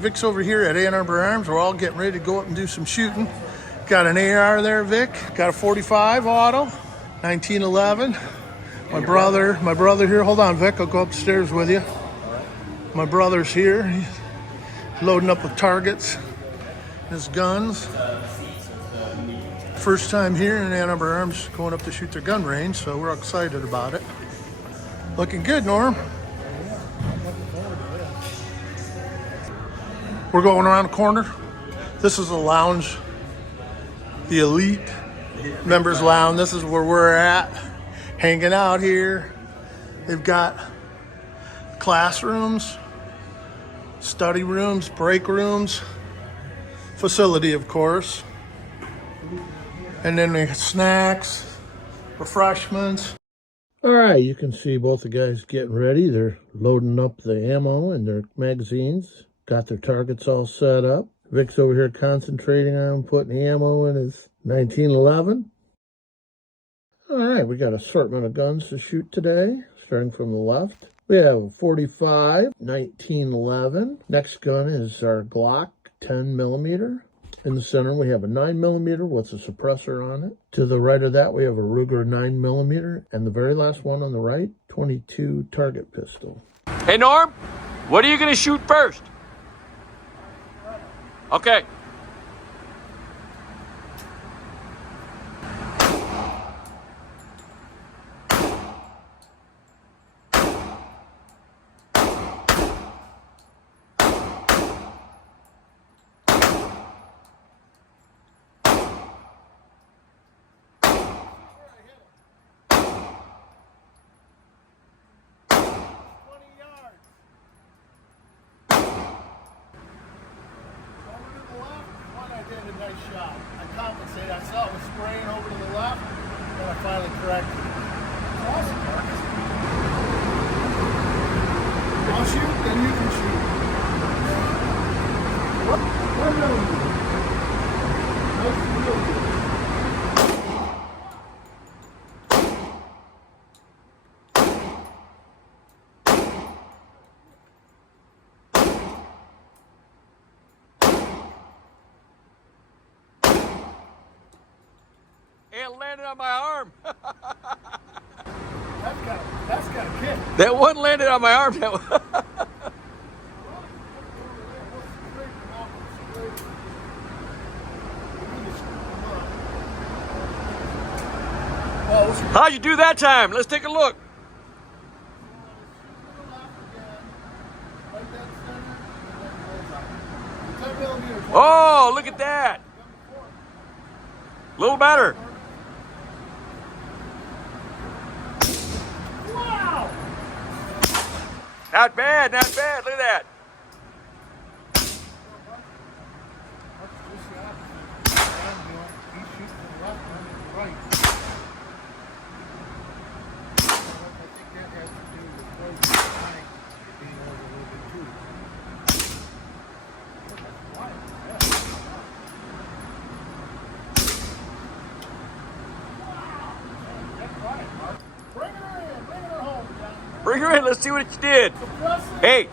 Vic's over here at Ann Arbor Arms. We're all getting ready to go up and do some shooting. Got an AR there, Vic. Got a 45 auto, 1911. My brother here. Hold on, Vic. I'll go upstairs with you. My brother's here. He's loading up with targets, his guns. First time here in Ann Arbor Arms, going up to shoot their gun range, so we're excited about it. Looking good, Norm. We're going around the corner. This is the lounge, the elite members lounge. This is where we're at, hanging out here. They've got classrooms, study rooms, break rooms, facility, of course. And then they got snacks, refreshments. All right, you can see both the guys getting ready. They're loading up the ammo and their magazines. Got their targets all set up. Vic's over here concentrating on putting ammo in his 1911. All right, we got an assortment of guns to shoot today, starting from the left. We have a 45, 1911. Next gun is our Glock 10 millimeter. In the center, we have a 9 millimeter with a suppressor on it. To the right of that, we have a Ruger 9 millimeter. And the very last one on the right, 22 target pistol. Hey, Norm, what are you going to shoot first? Okay. Nice shot. I compensated. I saw it was spraying over to the left, and I finally corrected it. Awesome, Marcus. I'll shoot, then you can shoot. What millimeter? Nice and real good. It landed on my arm. That's got a kick. That one landed on my arm. That one. How'd you do that time? Let's take a look. Oh, look at that. A little better. Wow! Not bad, not bad. Look at that. Bring her in, let's see what you did. Hey,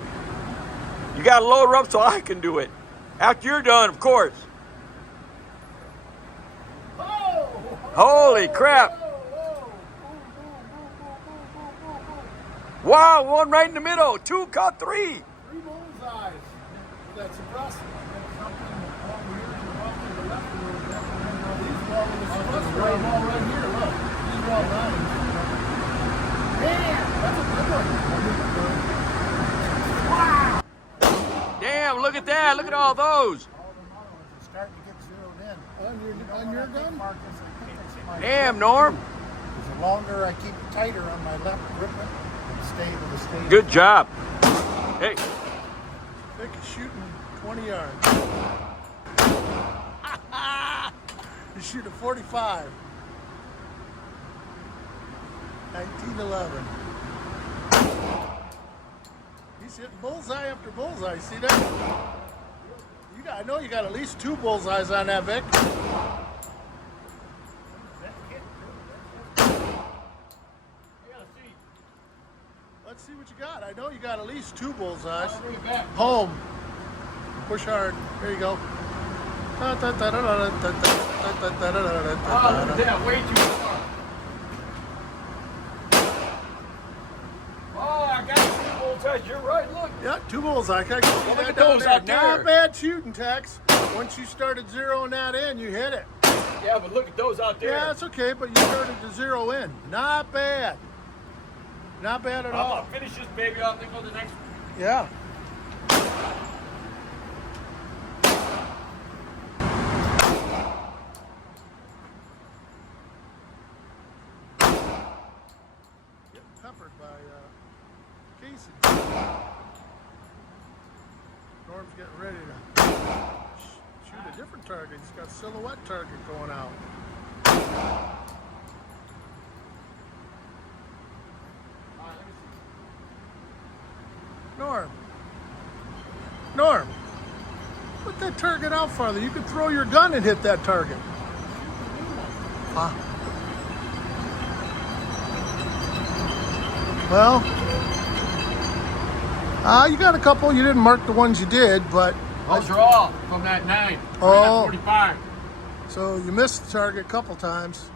you gotta load her up so I can do it. After you're done, of course. Holy crap. Wow, one right in the middle. 2 caught 3. 3 bullseyes. That's impressive. Damn, look at that. Look at all those. Starting to get zeroed in. On your gun? Damn, Norm. The longer I keep it tighter on my left gripper, it's stable to stay. Good job. Hey. Vic is shooting 20 yards. He's shooting 45. 1911. He's hitting bullseye after bullseye. See that? I know you got at least 2 bullseyes on that, Vic. Let's see what you got. I know you got at least 2 bullseyes. Home. Push hard. There you go. Oh, look at that, way too far. Oh, I got 2 bullseyes. You're right, look. Yeah, 2 bullseye. Look at those out there. Not bad shooting, Tex. Once you started zeroing that in, you hit it. Yeah, but look at those out there. Yeah, it's okay, but you started to zero in. Not bad. Not bad at I'm all. gonna finish this baby off and go to the next one. Yeah. Getting peppered by Casey. Norm's getting ready to shoot a different target. He's got a silhouette target going out. Norm, put that target out farther. You could throw your gun and hit that target. Huh? Well, you got a couple. You didn't mark the ones you did, but Those are all from that 9. Oh. 45. so you missed the target a couple times.